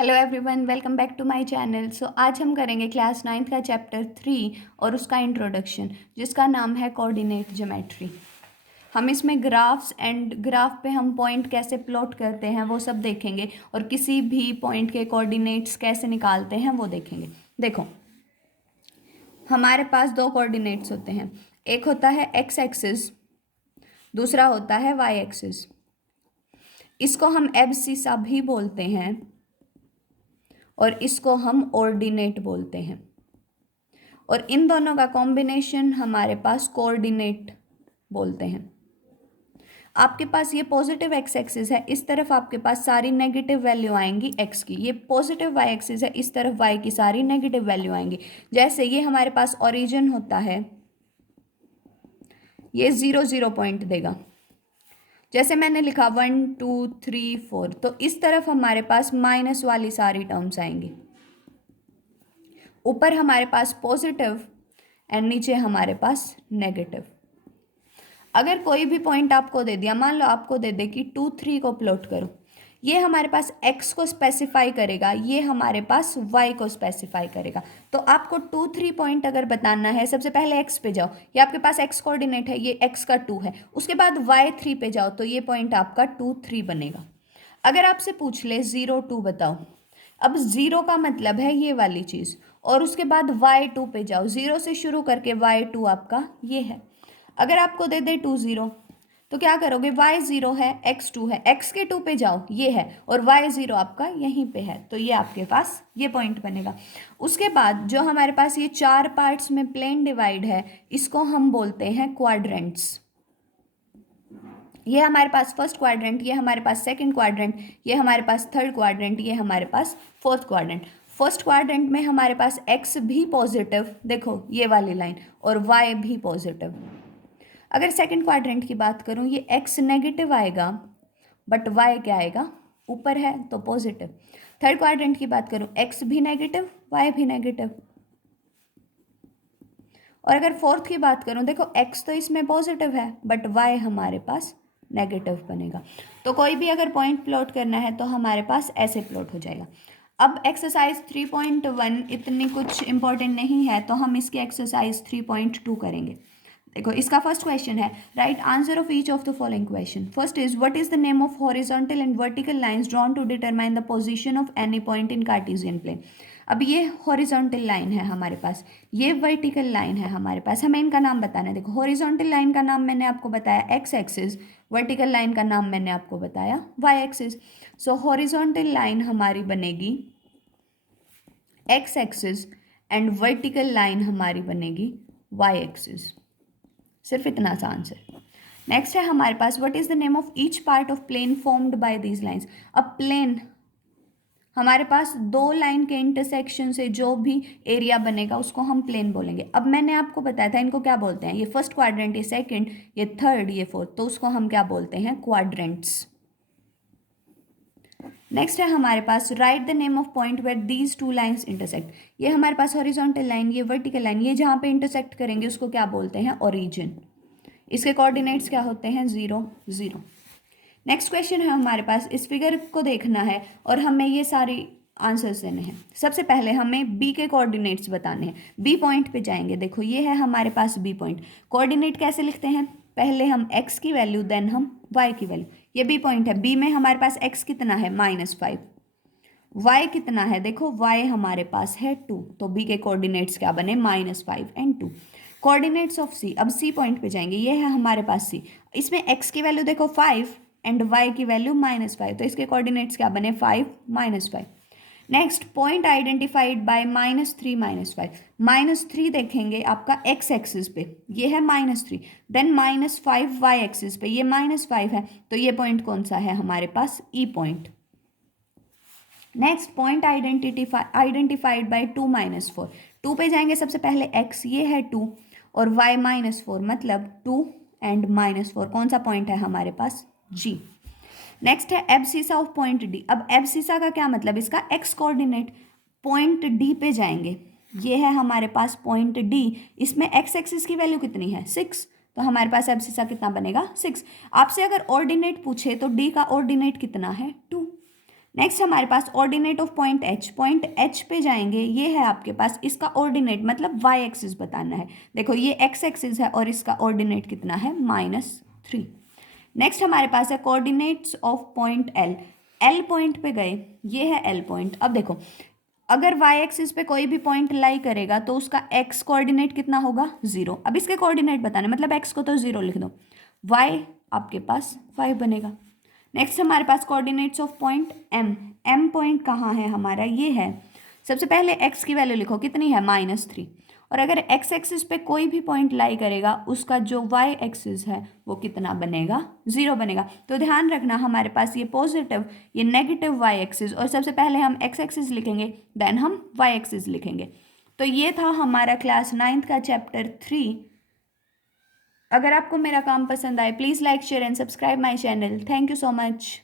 Hello everyone, welcome back to my channel. आज हम करेंगे क्लास 9th का चैप्टर 3 और उसका इंट्रोडक्शन, जिसका नाम है कोऑर्डिनेट ज्योमेट्री। हम इसमें ग्राफ्स एंड ग्राफ पे हम पॉइंट कैसे प्लॉट करते हैं वो सब देखेंगे, और किसी भी पॉइंट के कोऑर्डिनेट्स कैसे निकालते हैं वो देखेंगे। देखो, हमारे पास दो कोऑर्डिनेट्स होते हैं। एक होता है एक्स एक्सिस, दूसरा होता है वाई एक्सिस। इसको हम एब्सिसा भी बोलते हैं और इसको हम ऑर्डिनेट बोलते हैं, और इन दोनों का कॉम्बिनेशन हमारे पास कोऑर्डिनेट बोलते हैं। आपके पास ये पॉजिटिव एक्स एक्सिस है, इस तरफ आपके पास सारी नेगेटिव वैल्यू आएंगी एक्स की। ये पॉजिटिव वाई एक्सिस है, इस तरफ वाई की सारी नेगेटिव वैल्यू आएंगी। जैसे ये हमारे पास ओरिजिन होता है, ये 0 0 पॉइंट देगा। जैसे मैंने लिखा 1 2 3 4, तो इस तरफ हमारे पास माइनस वाली सारी टर्म्स आएंगी। ऊपर हमारे पास पॉजिटिव एंड नीचे हमारे पास नेगेटिव। अगर कोई भी पॉइंट आपको दे दिया, मान लो आपको दे दे कि 2 3 को प्लॉट करो, ये हमारे पास x को स्पेसिफाई करेगा, ये हमारे पास y को स्पेसिफाई करेगा। तो आपको 2 3 पॉइंट अगर बताना है, सबसे पहले x पे जाओ, ये आपके पास x कोऑर्डिनेट है, ये x का 2 है। उसके बाद y 3 पे जाओ, तो ये पॉइंट आपका 2 3 बनेगा। अगर आपसे पूछ ले 0 2 बताओ, अब 0 का मतलब है ये वाली चीज़, और उसके बाद y2 पे जाओ, 0 से शुरू करके y2 आपका ये है। अगर आपको दे दे 2 0, तो क्या करोगे, y0 है, x2 है, x के 2 पे जाओ, ये है, और y0 आपका यहीं पे है, तो ये आपके पास ये पॉइंट बनेगा। उसके बाद जो हमारे पास ये 4 पार्ट्स में प्लेन डिवाइड है, इसको हम बोलते हैं क्वाड्रेंट्स। ये हमारे पास फर्स्ट क्वाड्रेंट, ये हमारे पास सेकंड क्वाड्रेंट, ये हमारे पास थर्ड क्वाड्रेंट, ये हमारे पास फोर्थ क्वाड्रेंट। फर्स्ट क्वाड्रेंट में हमारे पास x भी पॉजिटिव, देखो ये वाली लाइन, और y भी पॉजिटिव। अगर सेकंड क्वाड्रेंट की बात करूँ, ये x नेगेटिव आएगा, बट y क्या आएगा, ऊपर है तो पॉजिटिव। थर्ड क्वाड्रेंट की बात करूँ, x भी नेगेटिव, y भी नेगेटिव। और अगर फोर्थ की बात करूँ, देखो x तो इसमें पॉजिटिव है, बट y हमारे पास नेगेटिव बनेगा। तो कोई भी अगर पॉइंट प्लॉट करना है तो हमारे पास ऐसे प्लॉट हो जाएगा। अब एक्सरसाइज 3.1 इतनी कुछ इंपॉर्टेंट नहीं है, तो हम इसकी एक्सरसाइज 3.2 करेंगे। देखो, इसका फर्स्ट क्वेश्चन है, right answer of each of the following question. First is, what is the name of horizontal and vertical lines drawn to determine the position of any point in Cartesian plane. अब ये horizontal line है हमारे पास, ये vertical line है हमारे पास, हमें इनका नाम बताना है। देखो, हॉरिजॉन्टल लाइन का नाम मैंने आपको बताया एक्स एक्सिस, वर्टिकल लाइन का नाम मैंने आपको बताया Y axis. So horizontal line हमारी बनेगी X axis and vertical line हमारी बनेगी वाई एक्सिस। सिर्फ इतना सा आंसर। नेक्स्ट है हमारे पास, what is the name of each part of plane formed by these lines. अब प्लेन हमारे पास दो लाइन के इंटरसेक्शन से जो भी एरिया बनेगा उसको हम प्लेन बोलेंगे। अब मैंने आपको बताया था इनको क्या बोलते हैं, ये फर्स्ट क्वाड्रेंट, ये सेकंड, ये थर्ड, ये फोर्थ, तो उसको हम क्या बोलते हैं, क्वाड्रेंट्स। नेक्स्ट है हमारे पास, right the name of point where these two lines intersect. ये हमारे पास हॉरिजॉन्टल लाइन, ये वर्टिकल लाइन, ये जहाँ पे इंटरसेक्ट करेंगे उसको क्या बोलते हैं, ओरिजिन। इसके कोऑर्डिनेट्स क्या होते हैं, 0 0। नेक्स्ट क्वेश्चन है हमारे पास, इस फिगर को देखना है और हमें ये सारी आंसर्स देने हैं। सबसे पहले हमें बी के कोऑर्डिनेट्स बताने हैं। बी पॉइंट पे जाएंगे, देखो ये है हमारे पास बी पॉइंट। कोऑर्डिनेट कैसे लिखते हैं, पहले हम x की वैल्यू देन हम y की वैल्यू। ये बी पॉइंट है, बी में हमारे पास x कितना है, -5, y कितना है, देखो y हमारे पास है 2, तो b के कोऑर्डिनेट्स क्या बने, -5 एंड 2। कोऑर्डिनेट्स ऑफ c, अब c पॉइंट पे जाएंगे, ये है हमारे पास c। इसमें x की वैल्यू देखो 5 एंड y की वैल्यू -5, तो इसके कोऑर्डिनेट्स क्या बने, 5 -5। Next, point identified bye -3 -5। -3 देखेंगे आपका x एक्सिस पे, ये है -3, देन -5 y एक्सिस पे, ये -5 है, तो ये पॉइंट कौन सा है हमारे पास, E point. Next, point identified by 2 -4। 2 पे जाएंगे, सबसे पहले x, ये है 2, और y -4, मतलब 2 एंड -4, कौन सा पॉइंट है हमारे पास, G। नेक्स्ट है एब्सिसा ऑफ पॉइंट डी। अब एब्सिसा का क्या मतलब, इसका x कोऑर्डिनेट। पॉइंट डी पे जाएंगे, ये है हमारे पास पॉइंट डी, इसमें x एक्सिस की वैल्यू कितनी है, 6, तो हमारे पास एब्सिसा कितना बनेगा, 6। आपसे अगर ऑर्डिनेट पूछे तो डी का ऑर्डिनेट कितना है, 2। नेक्स्ट हमारे पास ordinate of point H, point H पे जाएंगे, ये है आपके पास, इसका ऑर्डिनेट मतलब वाई एक्सिस बताना है। देखो ये एक्स एक्सिस है और इसका ऑर्डिनेट कितना है, -3। नेक्स्ट हमारे पास है coordinates of point L, L point पे गए, ये है एल पॉइंट। अब देखो अगर वाई एक्सिस पे कोई भी पॉइंट लाई करेगा तो उसका एक्स कोऑर्डिनेट कितना होगा, 0। अब इसके कोऑर्डिनेट बताने मतलब एक्स को तो 0 लिख दो, वाई आपके पास 5 बनेगा। नेक्स्ट हमारे पास coordinates of point M, M point कहाँ है हमारा, ये है। सबसे पहले एक्स की वैल्यू लिखो, कितनी है, -3। और अगर एक्स एक्सिस पे कोई भी पॉइंट लाई करेगा उसका जो वाई एक्सिस है वो कितना बनेगा, 0 बनेगा। तो ध्यान रखना हमारे पास ये पॉजिटिव ये नेगेटिव वाई एक्सिस, और सबसे पहले हम एक्स एक्सिस लिखेंगे देन हम वाई एक्सिस लिखेंगे। तो ये था हमारा क्लास 9th का चैप्टर 3। अगर आपको मेरा काम पसंद आए please like share and subscribe my channel. Thank you so much.